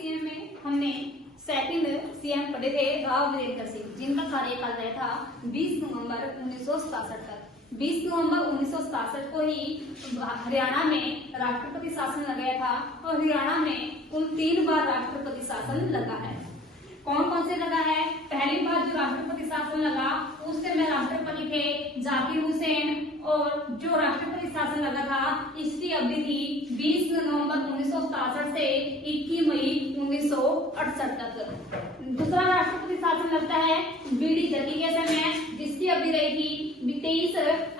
CM में हमने second CM पढ़े थे राव वीरेंद्र सिंह, जिनका कार्यकाल रहा था 20 नवंबर 1967 तक। 20 नवंबर 1967 को ही हरियाणा में राष्ट्रपति शासन लगाया था और हरियाणा में कुल 3 बार राष्ट्रपति शासन लगा है। कौन कौन से लगा है? पहली बार जो राष्ट्रपति शासन लगा उससे में राष्ट्रपति थे जाकिर हुसैन, और जो राष्ट्रपति शासन लगा था इसकी अवधि थी 20 नवंबर 1967 से 21 मई 1968 तक। दूसरा राष्ट्रपति शासन लगता है बीडी जग्गी के समय, जिसकी अवधि रही थी 23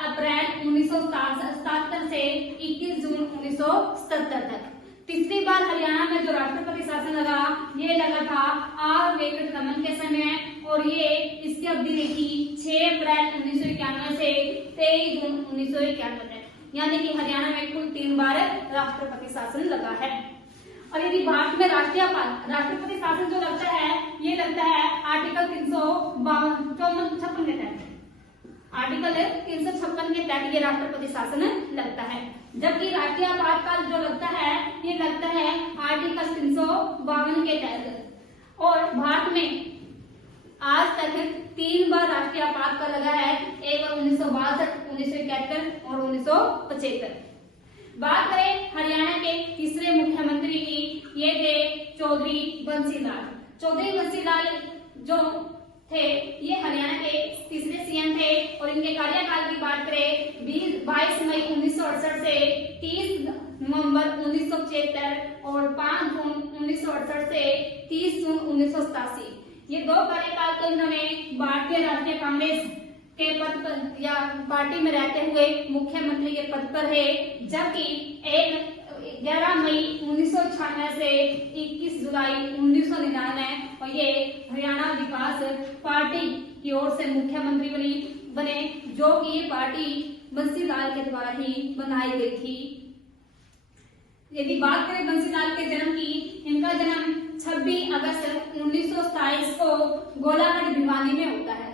अप्रैल 1977 से 21 जून 1977 तक। तीसरी बार हरियाणा में जो राष्ट्रपति शासन लगा ये लगा था आर वेंकटरमन के समय, और ये इसकी अवधि रही थी 6 अप्रैल 1991 से 23 जून 1991 तक। यानी कि हरियाणा में कुल 3 बार राष्ट्रपति शासन लगा है। और यदि भारत में राष्ट्रपति शासन जो लगता है ये लगता है आर्टिकल 356 के तहत। आर्टिकल 356 के तहत ये राष्ट्रपति शासन लगता है, जबकि राष्ट्रीय आपातकाल जो लगता है ये लगता है आर्टिकल 352 के तहत। और भारत में आज तक 3 बार राष्ट्रीय आपातकाल लगा है, एक बार 1962, 1971 और 1975। बात करें हरियाणा के तीसरे मुख्यमंत्री की, ये थे चौधरी बंसी लाल। चौधरी बंसी लाल जो थे ये हरियाणा के तीसरे सीएम थे, और इनके कार्यकाल की बात करें 22 मई 1968 से 30 नवंबर 1976 और 5 जून 1968 से 30 जून 1987। ये 2 कार्यकाल तो इन्होंने भारतीय राष्ट्रीय कांग्रेस के पद पर या पार्टी में रहते हुए मुख्यमंत्री के पद पर है, जबकि 11 मई 1996 से 21 जुलाई 1999 और ये हरियाणा विकास पार्टी की ओर से मुख्यमंत्री बने, जो कि ये पार्टी बंसी लाल के द्वारा ही बनाई गई थी। यदि बात करें बंसी लाल के जन्म की, इनका जन्म 26 अगस्त 1927 को गोलागढ़ भिवानी में होता है।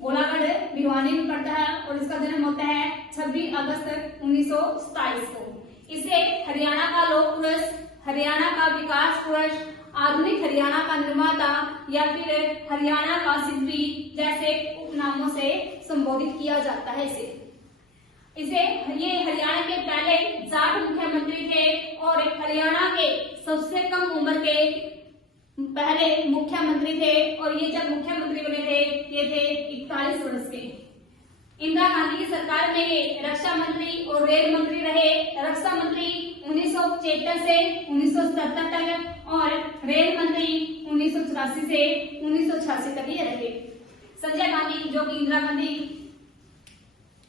गोलागढ़ भिवानी में पड़ता है और इसका जन्म होता है 26 अगस्त 1927 को। इसे हरियाणा का लोक पुरुष, हरियाणा का विकास पुरुष, आधुनिक हरियाणा का निर्माता या फिर हरियाणा का शिल्पी जैसे उपनामों से संबोधित किया जाता है। इसे ये हरियाणा के पहले जाट मुख्यमंत्री थे और हरियाणा के सबसे कम उम्र के पहले मुख्यमंत्री थे, और ये जब मुख्यमंत्री बने थे ये थे 41 वर्ष के। इंदिरा गांधी की सरकार में ये रक्षा मंत्री और रेल मंत्री रहे। रक्षा मंत्री 1976 से 1970 तक और रेल मंत्री 1984 से 1986 तक ये रहे। संजय गांधी जो कि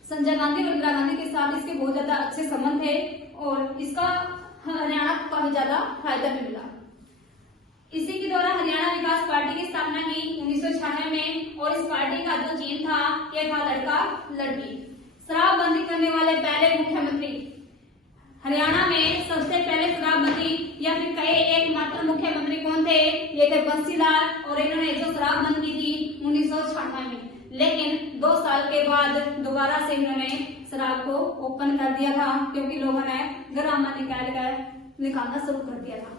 संजय गांधी और इंदिरा गांधी के साथ इसके बहुत ज्यादा अच्छे संबंध थे और इसका हरियाणा को काफी ज्यादा फायदा भी मिला। इसी के द्वारा हरियाणा विकास पार्टी की स्थापना की 1996 में, और इस पार्टी का जो चिन्ह था यह था लड़का लड़की। शराबबंदी करने वाले पहले मुख्यमंत्री, हरियाणा में सबसे पहले शराबबंदी या फिर कहे एकमात्र मुख्यमंत्री कौन थे? ये थे बंसी लाल, और इन्होंने जो शराबबंदी की 1996 में, लेकिन 2 साल के बाद दोबारा से इन्होंने शराब को ओपन कर दिया था, क्योंकि लोगों ने ग्रामा निकाल कर निकालना शुरू कर दिया था।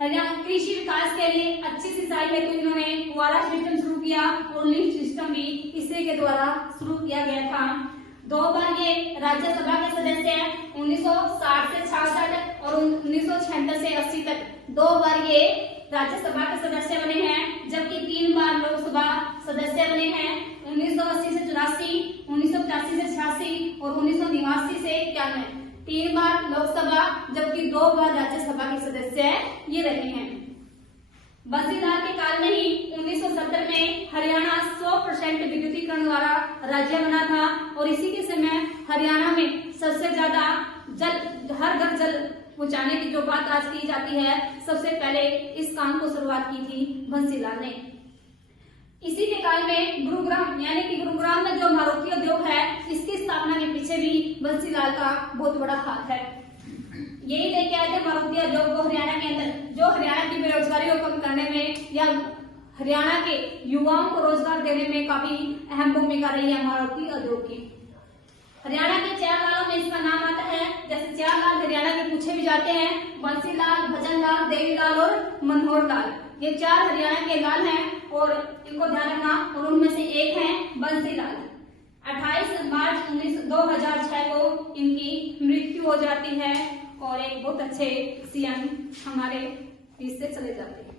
हरियाणा कृषि विकास के लिए अच्छी सिंचाई हेतु इन्होंने फुहारा सिस्टम शुरू किया और लिफ्ट सिस्टम भी इसी के द्वारा शुरू किया गया था। 2 बार ये राज्यसभा के सदस्य 1960 से 66 और 1976 से 80 तक 2 बार ये राज्यसभा के सदस्य बने हैं, जबकि 3 बार लोकसभा सदस्य बने हैं। 1980 से 84, 1985 से 86 और 1989 से 91। 3 बार लोकसभा जबकि 2 बार राज्यसभा के सदस्य ये रहे हैं। बंसी लाल के काल में ही 1970 में हरियाणा 100% विद्युतीकरण वाला राज्य बना था, और इसी के समय हरियाणा में सबसे ज्यादा हर घर जल पहुंचाने की जो बात आज की जाती है, सबसे पहले इस काम को शुरुआत की थी बंसी लाल ने। इसी के काल में गुरुग्राम यानी कि गुरुग्राम में जो मारुति उद्योग है, इसकी स्थापना के पीछे भी बंसी लाल का बहुत बड़ा हाथ है। यही लेके आए थे मारुति उद्योग को हरियाणा के अंदर, जो हरियाणा की बेरोजगारी को कम करने में या हरियाणा के युवाओं को रोजगार देने में काफी अहम भूमिका रही है मारुति उद्योग की। हरियाणा के 4 लालों में इसका नाम आता है। जैसे 4 लाल हरियाणा के पूछे भी जाते हैं, बंसी लाल, भजन लाल, देवी लाल और मनोहर लाल। ये 4 हरियाणा के लाल हैं और इनको ध्यान रखना, और उनमें से एक है बंसी लाल। 28 मार्च 2006 को इनकी मृत्यु हो जाती है और एक बहुत अच्छे सीएम हमारे देश से चले जाते हैं।